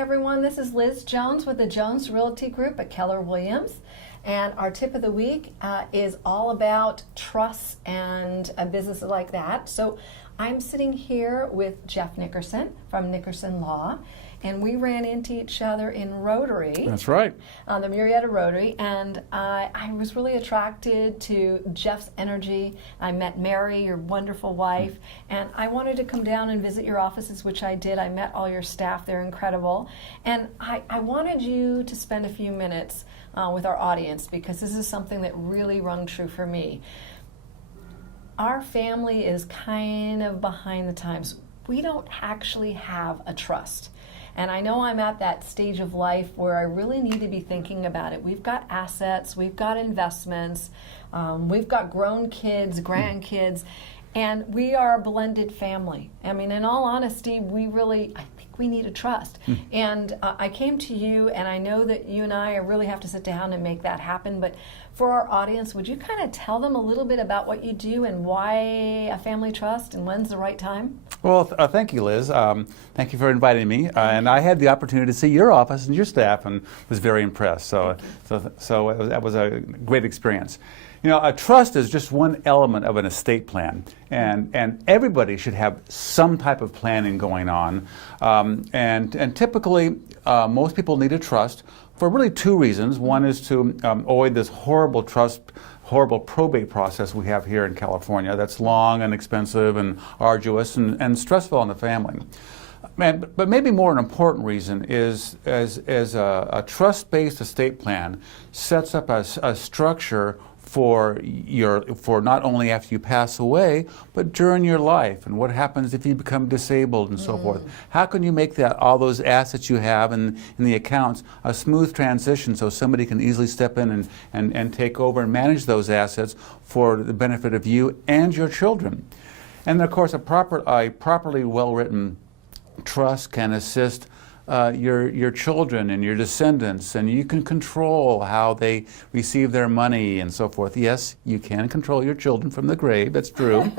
everyone. This is Liz Jones with the Jones Realty Group at Keller Williams. And our tip of the week is all about trusts and businesses like that. So I'm sitting here with Jeff Nickerson from Nickerson Law. And we ran into each other in Rotary. That's right. On the Marietta Rotary, and I was really attracted to Jeff's energy. I met Mary, your wonderful wife, and I wanted to come down and visit your offices, which I did. I met all your staff. They're incredible. And I wanted you to spend a few minutes with our audience, because this is something that really rung true for me. Our family is kind of behind the times. We don't actually have a trust. And I know I'm at that stage of life where I really need to be thinking about it. We've got assets, we've got investments, we've got grown kids, grandkids, and we are a blended family. I mean, in all honesty, I think we need a trust. And I came to you, and I know that you and I really have to sit down and make that happen, but for our audience, would you kind of tell them a little bit about what you do and why a family trust and when's the right time? Well, thank you, Liz. Thank you for inviting me. And I had the opportunity to see your office and your staff, and was very impressed. So that was a great experience. You know, a trust is just one element of an estate plan, and everybody should have some type of planning going on. And typically, most people need a trust for really two reasons. One is to avoid this horrible probate process we have here in California. That's long and expensive and arduous and stressful on the family. But maybe more an important reason is a trust-based estate plan sets up a structure for not only after you pass away, but during your life, and what happens if you become disabled and so forth. How can you make all those assets you have in the accounts a smooth transition, so somebody can easily step in and take over and manage those assets for the benefit of you and your children? And of course, a properly well-written trust can assist your children and your descendants, and you can control how they receive their money and so forth. Yes, you can control your children from the grave, that's true.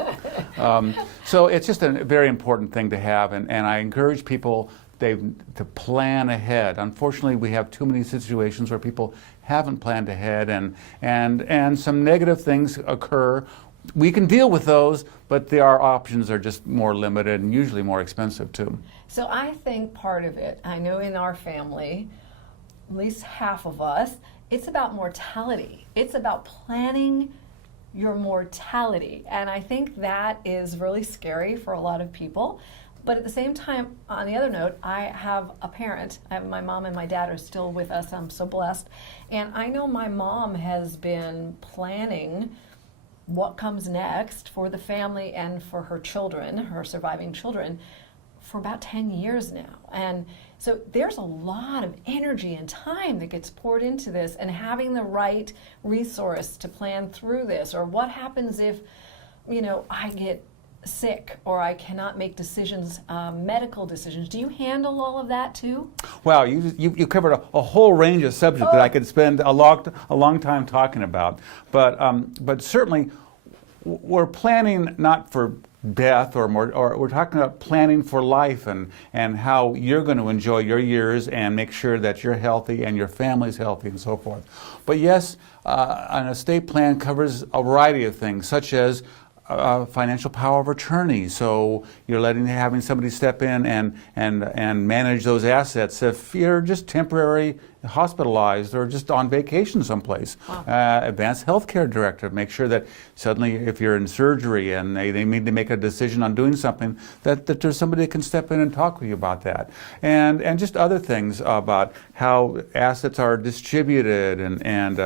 So it's just a very important thing to have, and I encourage people to plan ahead. Unfortunately, we have too many situations where people haven't planned ahead, and some negative things occur. We can deal with those, but our options are just more limited and usually more expensive too. So I think part of it, I know in our family, at least half of us, it's about mortality. It's about planning your mortality. And I think that is really scary for a lot of people. But at the same time, on the other note, I have a parent. My mom and my dad are still with us. I'm so blessed. And I know my mom has been planning what comes next for the family and for her children, her surviving children, for about 10 years now. And so there's a lot of energy and time that gets poured into this, and having the right resource to plan through this, or what happens if, I get sick or I cannot make decisions, medical decisions. Do you handle all of that too? Wow, you covered a whole range of subjects that I could spend a long time talking about. But certainly, we're planning not for death or we're talking about planning for life and how you're going to enjoy your years and make sure that you're healthy and your family's healthy and so forth. But yes, an estate plan covers a variety of things, such as financial power of attorney. So you're having somebody step in and manage those assets if you're just temporarily hospitalized or just on vacation someplace. Wow. Advanced healthcare director, make sure that suddenly if you're in surgery and they need to make a decision on doing something, that there's somebody that can step in and talk with you about that. And just other things about how assets are distributed and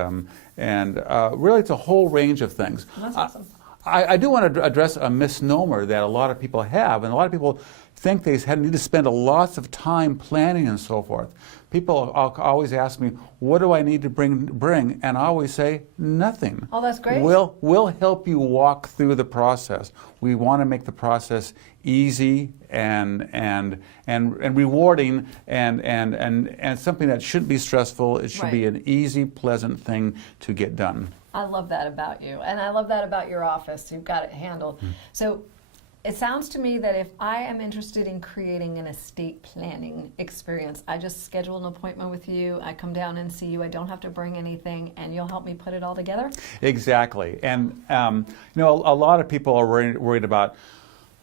really it's a whole range of things. That's awesome. I do want to address a misnomer that a lot of people have, and a lot of people think they need to spend lots of time planning and so forth. People always ask me, what do I need to bring? And I always say, nothing. Oh, that's great. We'll help you walk through the process. We want to make the process easy and rewarding and something that shouldn't be stressful. It should be an easy, pleasant thing to get done. I love that about you, and I love that about your office. You've got it handled. So it sounds to me that if I am interested in creating an estate planning experience, I just schedule an appointment with you, I come down and see you, I don't have to bring anything, and you'll help me put it all together? Exactly. And you know, a lot of people are worried about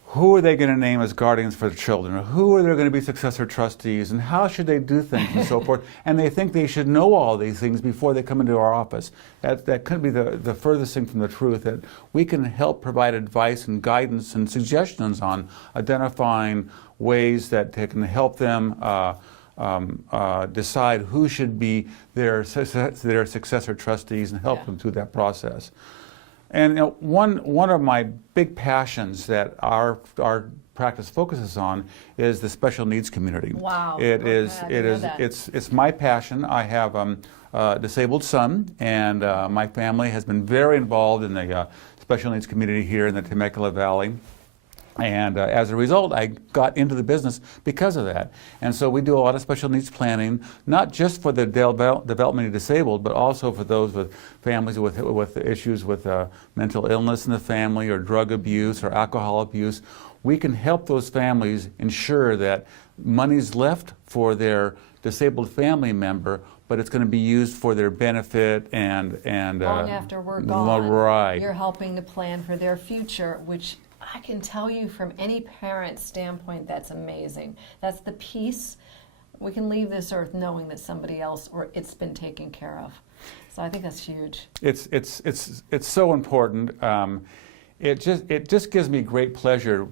who are they going to name as guardians for the children, or who are they going to be successor trustees, and how should they do things, and so forth. And they think they should know all these things before they come into our office. That could be the furthest thing from the truth, that we can help provide advice and guidance and suggestions on identifying ways that can help them decide who should be their successor trustees and help them through that process. And you know, one of my big passions that our practice focuses on is the special needs community. Wow. It's my passion. I have a disabled son, and my family has been very involved in the special needs community here in the Temecula Valley. And as a result, I got into the business because of that. And so we do a lot of special needs planning, not just for the developmentally disabled, but also for those with families with issues with mental illness in the family, or drug abuse, or alcohol abuse. We can help those families ensure that money's left for their disabled family member, but it's going to be used for their benefit and long after we're gone. Right. You're helping to plan for their future, which I can tell you from any parent's standpoint, that's amazing. That's the peace. We can leave this earth knowing that somebody else, or it's been taken care of. So I think that's huge. It's so important. It just gives me great pleasure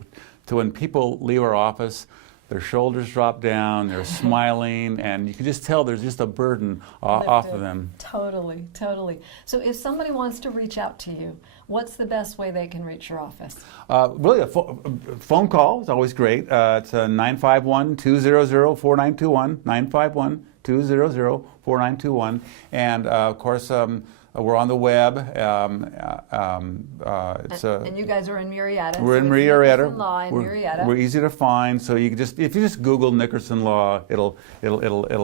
to when people leave our office, their shoulders drop down, they're smiling, and you can just tell there's just a burden off of them. Totally, totally. So if somebody wants to reach out to you, what's the best way they can reach your office? Really, a phone call is always great. It's 951-200-4921, 951-200-4921. And of course, we're on the web. And you guys are in Murrieta. We're in Murrieta. Murrieta. We're easy to find, so you can if you just Google Nickerson Law, it'll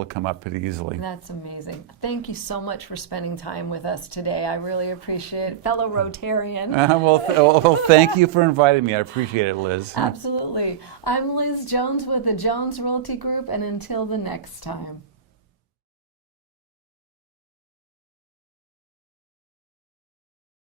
come up pretty easily. That's amazing. Thank you so much for spending time with us today. I really appreciate it, fellow Rotarian. Well, thank you for inviting me. I appreciate it, Liz. Absolutely. I'm Liz Jones with the Jones Realty Group, and until the next time.